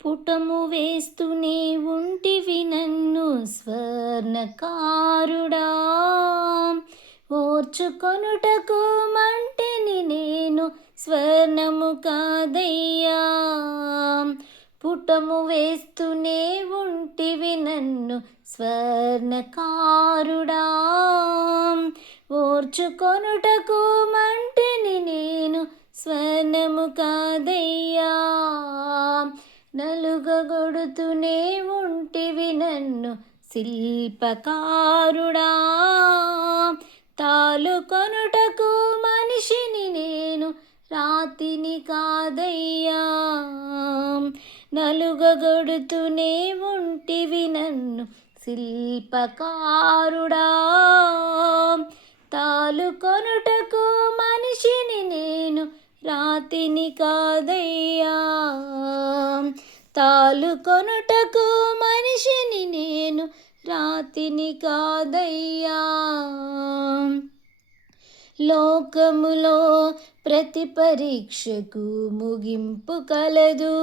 పుటము వేస్తూనే ఉంటివి నన్ను స్వర్ణకారుడా, ఓర్చుకొనుటకు మంటిని నేను స్వర్ణము కాదయ్యా. పుటము వేస్తూనే ఉంటివి నన్ను స్వర్ణకారుడా, ఓర్చుకొనుటకు మంటిని నేను స్వర్ణము కాదయ్యా. నలుగగొడుతూనే ఉంటివి నన్ను శిల్పకారుడా, తాలుకొనుటకు మనిషిని నేను రాతిని కాదయ్యా. నలుగగొడుతూనే ఉంటివి నన్ను శిల్పకారుడా, తాలుకొనుటకు మనిషిని నేను రాతిని కాదయ్యా. తాలుకొనుటకు మనిషిని నేను రాతిని కాదయ్యా. లోకములో ప్రతి పరీక్షకు ముగింపు కలదు,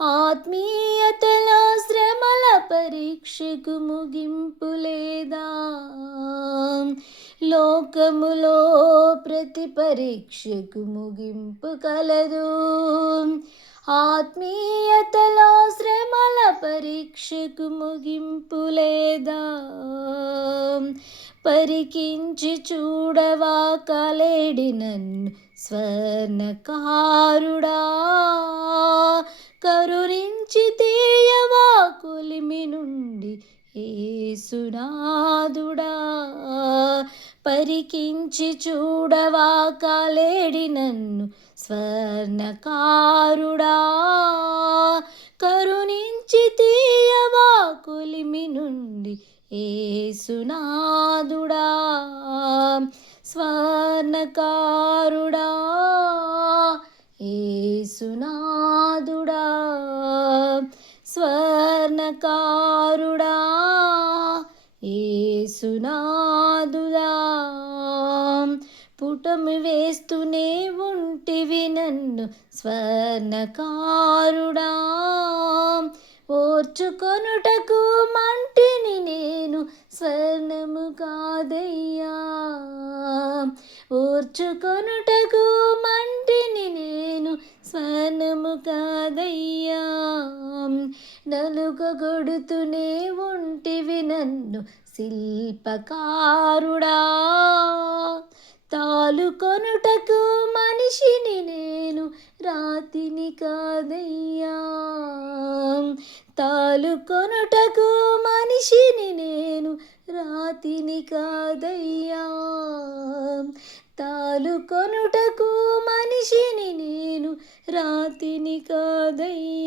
ఆత్మీయతలో శ్రమల పరీక్షకు ముగింపు లేదా. లోకములో ప్రతి పరీక్షకు ముగింపు కలదు, ఆత్మీయతలో శ్రమల పరీక్షకు ముగింపు లేదా. పరికించి చూడవా కలేడి నన్ను స్వర్ణకారుడా, కరుణించి తీయవా కొలిమి నుండి యేసునాథుడా. పరికించి చూడవా కాలేడి నన్ను స్వర్ణకారుడా, కరుణించి తీయవా కొలిమి నుండి యేసునాథుడా. స్వర్ణకారుడా, యేసునాథుడా, స్వర్ణకారుడా, యేసునాథుడా. పుటము వేస్తూనే ఉంటివి నన్ను స్వర్ణకారుడా, ఓర్చుకొనుటకు మంటిని నేను స్వర్ణము కాదయ్యా. ఓర్చుకొనుటకు మంటిని నేను స్వర్ణము కాదయ్యా. నలుగగొడుతూనే ఉంటివి నన్ను శిల్పకారుడా, తాలుకొనుటకు మనిషిని నేను రాతిని కాదయ్యా. తాలుకొనుటకు మనిషిని నేను రాతిని కాదయ్యా. తాలుకొనుటకు మనిషిని నేను రాతిని కాదయ్యా.